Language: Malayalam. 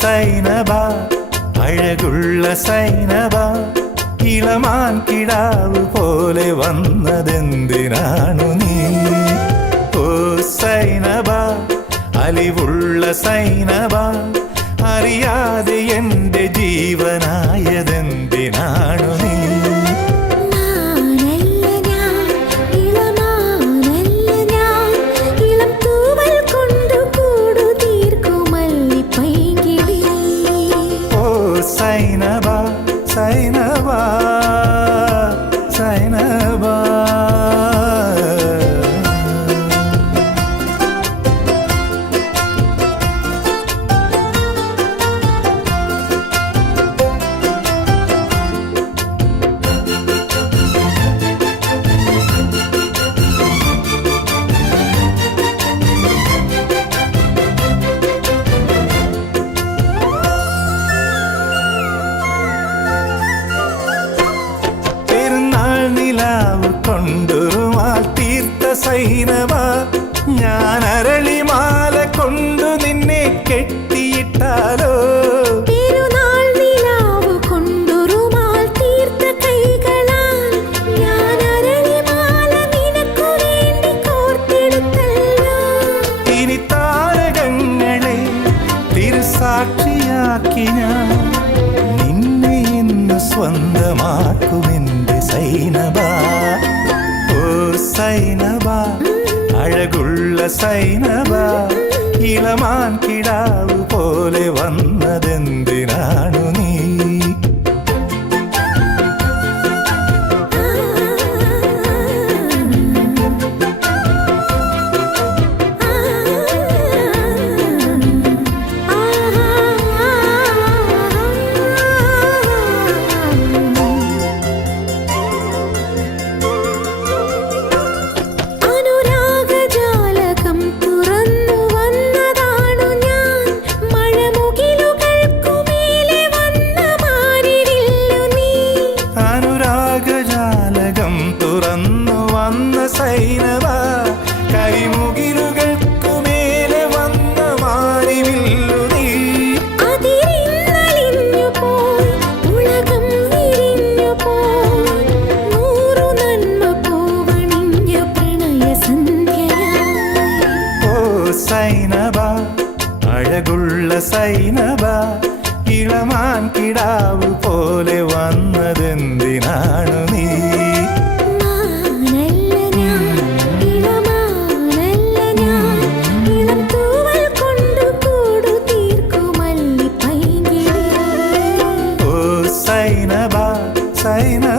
സൈനബ അഴകുള്ള സൈനബ ഇളമാൻ കിടാവ് പോലെ വന്നതെന്തിനാണു നീ? ഓ സൈനബ അലിവുള്ള സൈനബ അറിയാതെ എൻ്റെ ജീവനായതെന്തിനാണു നീ? സൈനബ സൈനബ സൈനബ കൊണ്ടുരുമാൽ തീർത്ത സൈനബ ഞാൻ അരളിമാല കൊണ്ടു നിന്നെ കെട്ടിയിട്ടാലോ? പെരുന്നാൾ നിലാവ് കൊണ്ടുരുമാൽ തീർത്ത കൈകളാൽ ഞാൻ അരളിമാല നിനക്കു വേണ്ടി കോർത്തെടുത്തല്ലോ. ഇനി താരകങ്ങളെ തിരുസാക്ഷിയാക്കി ഞാൻ നിന്നെ ഇന്ന് സ്വന്തമാക്കുമെന്റെ സൈനബ. സൈനബ അഴകുള്ള സൈനബ ഇളമാൻ കിടാവ് പോലെ വന്നതെന്തിനാണു നീ? സൈനബ കരിമുകിലുകൾക്കുമേലെ വന്ന മാരിവില്ലു നീ. അതിരിന്നലിഞ്ഞു പോയി ഉലകം വിരിഞ്ഞു പോയി നൂറു നന്മ പൂവണിഞ്ഞ പ്രണയ സന്ധ്യയായി. ഓ സൈനബ അഴകുള്ള സൈനബ ഇളമാൻ കിടാവ് പോലെ വന്നതെന്തിനാണു നീ? സൈനബ സൈനബ